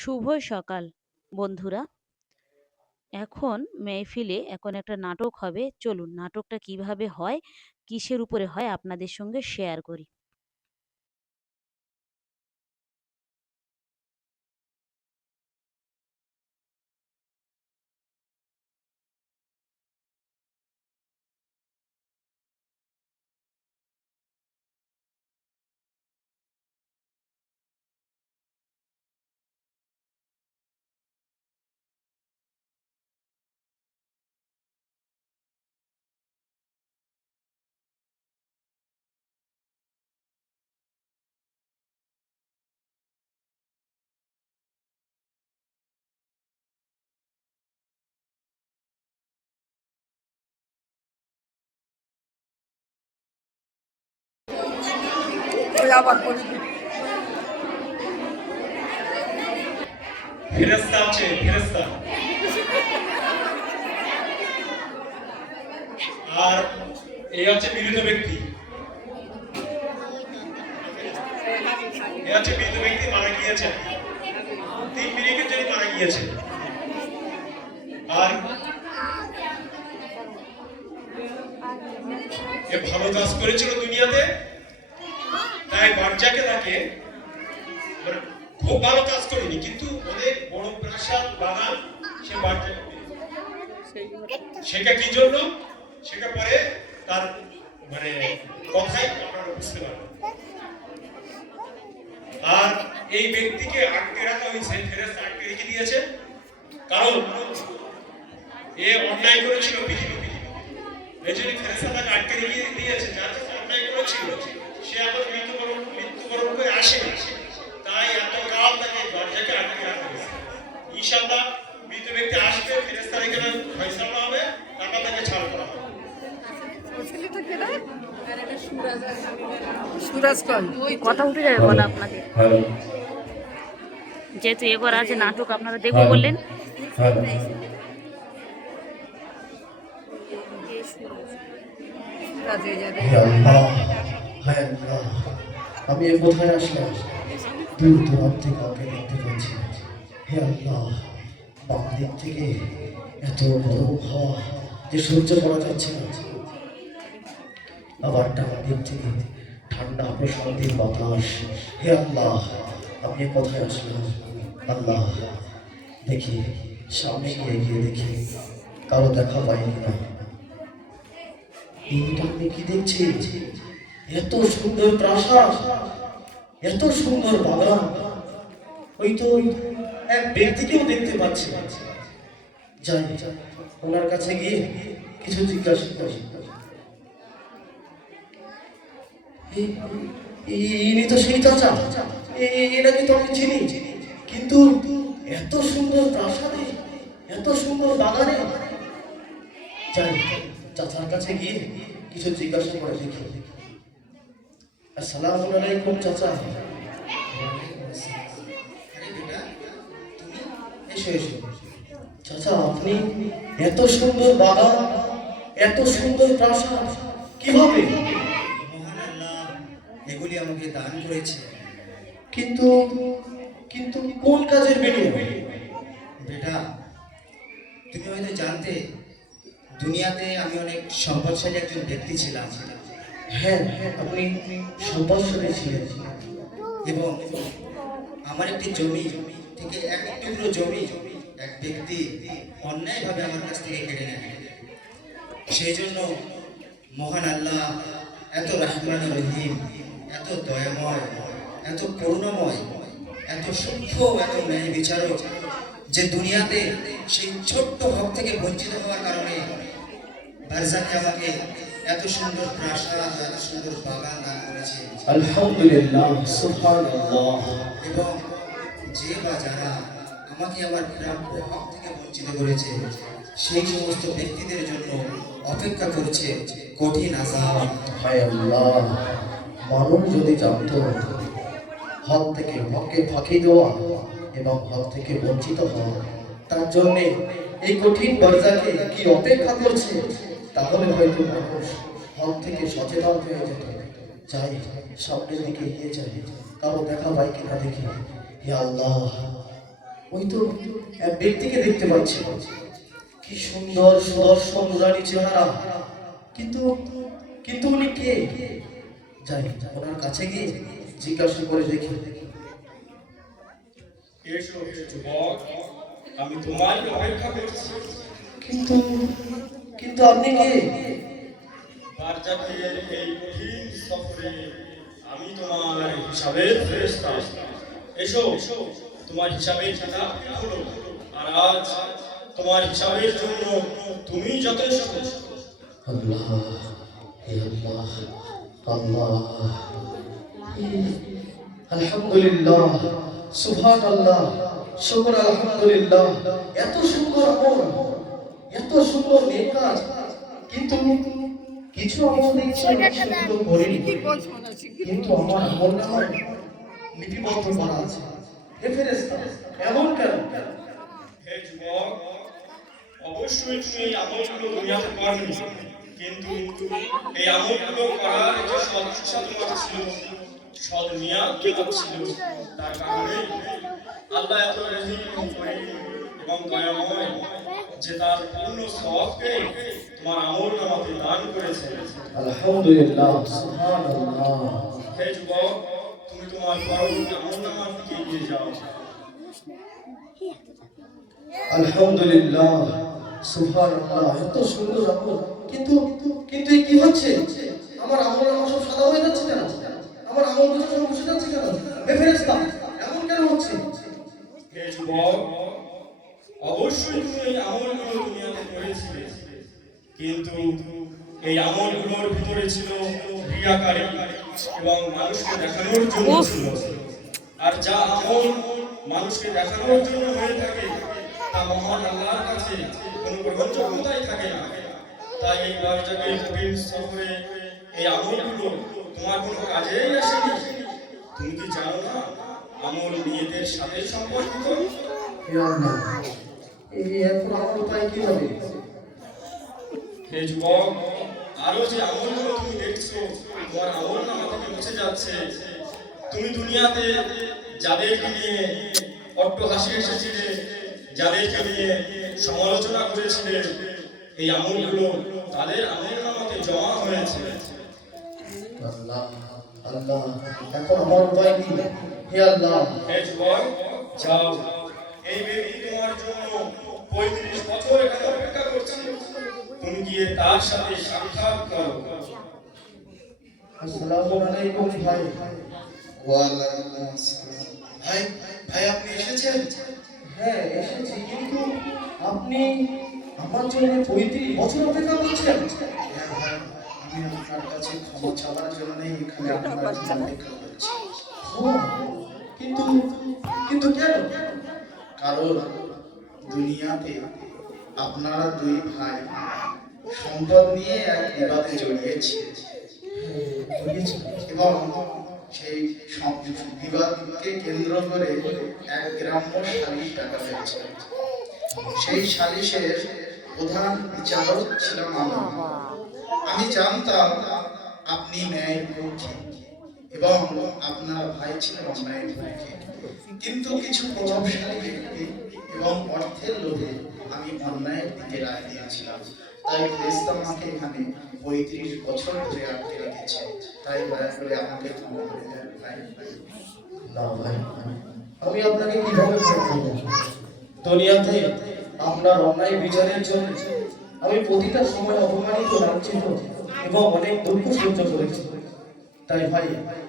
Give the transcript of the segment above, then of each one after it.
শুভ সকাল বন্ধুরা। এখন মেহফিলে একটা নাটক হবে। চলুন নাটকটা কিভাবে হয়, কিসের উপরে হয় আপনাদের সঙ্গে শেয়ার করি। ফেরেশতা আছে, ফেরেশতা। আর এই হচ্ছে মৃত ব্যক্তি, মৃত ব্যক্তি মারা গিয়েছে, 3 মিনিটের জন্য মারা গিয়েছে। আর এ ভালো কাজ করেছিল দুনিয়াতে, তাই বাচ্চাকে তাকে খুব ভালো কাজ করেনি, কিন্তু অনেক বড় প্রাসাদ বাগান সে বাচ্চাকে সেটা কি জন্য, সেটা পরে তার কথাই আপনারা বুঝতে পারবেন। আর এই ব্যক্তিকে আটকে রাখা হয়েছে, ফেরেশতা আটকে রেখে দিয়েছে, কারণ এ অন্যায় করেছিল পৃথিবীতে। এই জন্য ফেরেশতা তাকে আটকে রেখে দিয়েছে, যার সাথে অন্যায় করেছিল সে আবার মৃত্যুবরণ করে আসে, তাই এত কাল তাকে দরজাকে আটকে রাখা হয়েছে। ইনশাআল্লাহ মৃত ব্যক্তি আসবে, ফেরেশতার এখানে ফয়সালা হবে, তারপর তাকে ছাড় করা হবে। কথা উঠে যাবে বলা আপনাদের, যেহেতু এবার আছে নাটক আপনারা দেখবো বললেন। আমি কোথায় আসলাম? দূর দূরান্তে কাউকে দেখতে পাচ্ছি। হে আল্লাহ, বাম দিক থেকে এত গরম হাওয়া যে সহ্য করা যাচ্ছে না, আবার ডান দিক থেকে ঠান্ডা প্রশান্তির বাতাস। হে আল্লাহ, আমি কোথায় আসলাম? আল্লাহ, দেখি সামনে গিয়ে দেখি কারো দেখা পাই কিনা। এইটা আমি কি দেখছি? এত সুন্দর প্রাসাদ, এত সুন্দর বাগান, ওই তো এক ব্যক্তিকেও দেখতে পাচ্ছি। যাই ওনার কাছে গিয়ে কিছু জিজ্ঞাসা করি। ইনি তো সেই চাচা, এনাকে তো আমি চিনি, কিন্তু এত সুন্দর প্রাসাদে, এত সুন্দর বাগানে। যাই চাচার কাছে গিয়ে কিছু জিজ্ঞাসা করে দেখি। আসসালামু আলাইকুম চাচা। এসো এসো। চাচা, আপনি এত সুন্দর বাগান, এত সুন্দর প্রাসাদ কিভাবে? মহান আল্লাহ এগুলি আমাকে দান করেছে। কিন্তু কিন্তু কোন কাজের বিনিময়ে? বেটা, তুমি হয়তো জানতে, দুনিয়াতে আমি অনেক সম্পদশালী একজন ব্যক্তি ছিলাম। হ্যাঁ, আপনি সম্পদশালী ছিলেন। এবং আমার একটি জমি থেকে এক টুকরো জমি এক ব্যক্তি অন্যায়ভাবে আমার কাছ থেকে কেড়ে নেয়। সেই জন্য মহান আল্লাহ এত রহমান রহিম, এত দয়াময়, এত করুণাময়, এত সূক্ষ্ম, এত ন্যায় বিচারক, যে দুনিয়াতে সেই ছোট্ট হক থেকে বঞ্চিত হওয়ার কারণে বারজাকে আমাকে এত সুন্দর প্রাসাদ, এত সুন্দর বাগান দান করেছে। আলহামদুলিল্লাহ, সুবহানাল্লাহ। এবং যে বা যারা আমাকে আমার প্রাপ্য হক থেকে বঞ্চিত করেছে, সেই সমস্ত ব্যক্তিদের জন্য অপেক্ষা করছে কঠিন আযাব। হায় আল্লাহ, মানুষ যদি জানতো হক থেকে হককে ফাঁকি দেওয়া এবং হক থেকে বঞ্চিত হওয়া, তার জন্য এই কঠিন দরজাকে কি অপেক্ষা করছে, তাহলে হয়তো মানুষ হক থেকে সচেতন হয়ে যেত। যাই সামনের দিকে এগিয়ে যাই, কারো দেখা পাই কিনা দেখি। হে আল্লাহ, ওই তো এক ব্যক্তিকে দেখতে পাচ্ছি, কি সুন্দর সুদর্শন নুরানি চেহারা, কিন্তু কিন্তু উনি কে? যাই ওনার কাছে গিয়ে জিজ্ঞাসা করে দেখি। এসো যুবক, আমি তোমার অপেক্ষা করছি। কিন্তু কিন্তু আপনি কে? বারজাকের এই কঠিন সফরে আমি তোমার হিসাবের ফেরেশতা। এসো, তোমার হিসাবের কিতাব খোলো, আর আজ তোমার হিসাবের জন্য তুমি যথেষ্ট। আল্লাহ, হে আল্লাহ, আল্লাহ, আলহামদুলিল্লাহ, সুবহানাল্লাহ, শুকর আলহামদুলিল্লাহ। এত সুন্দর আমল, এত সুন্দর নেক কাজ, কিন্তু কিছু আমল দেখছি আমি সেগুলো করিনি, কিন্তু আমার আমল নামায় লিপিবদ্ধ করা আছে। হে ফেরেশতা, এমন কেন? হে যুবক, অবশ্যই তুমি এই আমলগুলো দুনিয়াতে করনি, কিন্তু এই আমলগুলো করার যে সদিচ্ছা তোমার ছিল, সৎ নিয়াত ছিল, তার কারণে আল্লাহ এত রহিম করিম এবং দয়াময় যে তার পূর্ণ সওয়াবকে তোমার আমল নামাতে দান করেছে। আলহামদুলিল্লাহ, সুবহানাল্লাহ। হে যুবক, তুমি তোমার পরবর্তী আমল নামার দিকে এগিয়ে যাও। আলহামদুলিল্লাহ, সুবহানাল্লাহ। এত সুন্দর আমল, কিন্তু কিন্তু এ কি হচ্ছে? আমার আমল নামা সব সাদা হয়ে যাচ্ছে কেন? আমার আমলগুলো সব বসে যাচ্ছে কেন? হে ফেরেশতা, এমন কেন হচ্ছে? হে যুবক, অবশ্যই তুমি এই আমলগুলো দুনিয়াতে করেছিলে, কিন্তু এই আমলগুলোর ভিতরে ছিল ক্রিয়াকারী এবং মানুষকে দেখানোর জন্য ছিল। আর যা আমল মানুষকে দেখানোর জন্য হয়ে থাকে তা মহান আল্লাহর কাছে কোনো গ্রহণযোগ্যতাই থাকে না। তাই এই বারজাকের কঠিন সফরে এই আমলগুলো তোমার কোনো কাজেই আসেনি। তুমি কি জানো না আমল নিয়তের সাথে সম্পর্কিত? হে আল্লাহ, এই এখন আমার উপায় কি হবে? হে যুবক, আরো যে আমলগুলো তুমি দেখছো তোমার আমল নামা থেকে মুছে যাচ্ছে, তুমি দুনিয়াতে যাদেরকে নিয়ে অট্টহাসি এসেছিলে, যাদেরকে নিয়ে সমালোচনা করেছিলে, এই আমলগুলো তাদের আমল নামাতে জমা হয়েছে। আল্লাহ, আল্লাহ, এখন আমার উপায় কি? হে আল্লাহ, হে যুবক, যাও, এই ব্যক্তি তোমার জন্য 35 বছর এখানে অপেক্ষা করছে। তুমি গিয়ে তার সাথে সাক্ষাৎ করো। আসসালামু আলাইকুম ভাই। ওয়ালাইকুম আসসালাম। ভাই, ভাই আপনি এসেছেন? হ্যাঁ এসেছি, কিন্তু আপনি আমার জন্য 35 বছর অপেক্ষা করছেন? হ্যাঁ ভাই, আমি আপনার কাছে ক্ষমা চাওয়ার জন্যই এখানে আপনার জন্য অপেক্ষা করছি। ও, কিন্তু কিন্তু কেন? কারণ দুনিয়াতে আপনারা দুই ভাই সম্পদ নিয়ে এক বিবাদে জড়িয়েছে বুঝেছি। এবং সেই বিবাদকে কেন্দ্র করে এক গ্রাম্য সালিশ ডাকা হয়েছে। সেই সালিশের প্রধান বিচারক ছিলাম আমি। আমি জানতাম আপনি ন্যায় পক্ষে এবং আপনার ভাই ছিলেন অন্যায় পক্ষে, কিন্তু কিছু প্রভাবশালী ব্যক্তি এবং অর্থের লোভে আমি অন্যায়ের দিকে রায় দিয়েছিলাম। তাই ফেরেশতা আমাকে এখানে 35 বছর ধরে আটকে রেখেছে। তাই দয়া করে আমাকে ক্ষমা করে দেন ভাই। না ভাই, আমি আপনাকে কিভাবে ক্ষমা করব? দুনিয়াতে আপনার অন্যায় বিচারের জন্য আমি প্রতিটা সময় অপমানিত, লাঞ্ছিত এবং অনেক দুঃখ সহ্য করেছি। তাই ভাই,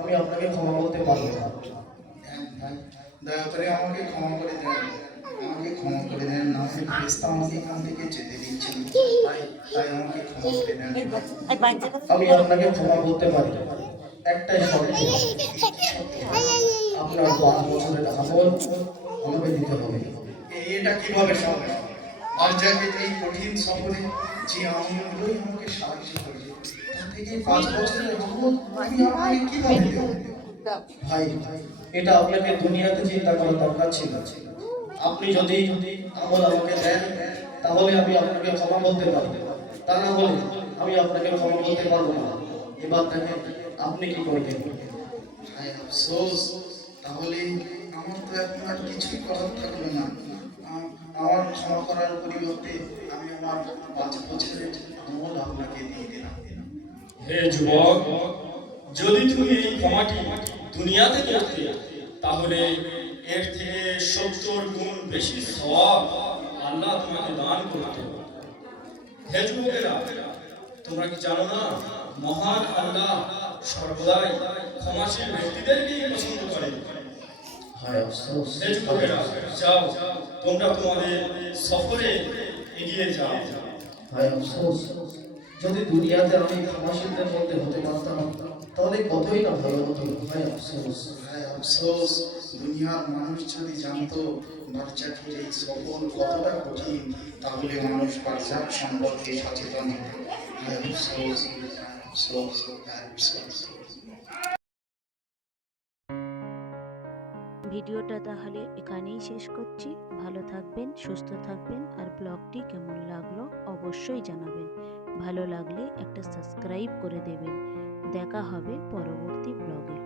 আমি আপনাকে ক্ষমা করতে পারবো না। হ্যাঁ ভাই, দয়া করে আমাকে ক্ষমা করে দেন, আমাকে ক্ষমা করে দেন। না হলে ফেরেশতা আমাকে এখান থেকে যেতে দিচ্ছেন। তাই আমাকে ক্ষমা করে দেন। আমি আপনাকে ক্ষমা করতে পারি, একটাই শর্ত, আপনার 5 বছরের আমল আমাকে দিতে হবে। এটা কিভাবে সম্ভব? আর যাকে এই কঠিন সফরে যে আমলগুলোই আমাকে সাহায্য করবে, তার থেকে 5 বছরের আমল আমি আপনাকে কিভাবে দেব? ভাই, এটা আপনাকে দুনিয়াতে চিন্তা করার দরকার ছিল। আপনি যদি আমল আমাকে দেন তাহলে আমি আপনাকে ক্ষমা করতে পারবো, তা না হলে আমি আপনাকে ক্ষমা করতে পারবো না। এবার দেখেন আপনি কি করবেন। হায় আফসোস, তাহলে আমার তো এখন আর কিছুই করার থাকবে না। আমার ক্ষমা করার পরিবর্তে আমি আমার 5 বছরের আমল আপনাকে দিয়ে দিলাম। হে যুবক, যদি তুমি এই ক্ষমাটি দুনিয়াতে করতে, তাহলে এর থেকে 70 গুণ বেশি সওয়াব আল্লাহ তোমাকে দান করত। হে যুবকেরা, তোমরা কি জানো না, মহান আল্লাহ সর্বদাই ক্ষমাশীল ব্যক্তিদেরকেই পছন্দ করেন। হায় আফসোস, হে যুবকেরা, যাও, তোমরা তোমাদের সফরে এগিয়ে যাও। হায় আফসোস, যদি দুনিয়াতে আমি ক্ষমাশীলদের মধ্যে হতে পারতাম তাহলে কতই না ভালো হতো। হায় আফসোস। হায় আফসোস, দুনিয়ার মানুষ যদি জানতো বাচ্চাটির এই সফল কতটা কঠিন, তাহলে মানুষ বাচ্চার সম্পর্কে সচেতন হতো। হায় আফসোস, হায় আফসোস, হায় আফসোস। ভিডিওটা তাহলে এখানেই শেষ করছি। ভালো থাকবেন, সুস্থ থাকবেন, আর ব্লগটি কেমন লাগলো অবশ্যই জানাবেন। ভালো লাগলে একটা সাবস্ক্রাইব করে দেবেন। দেখা হবে পরবর্তী ব্লগে।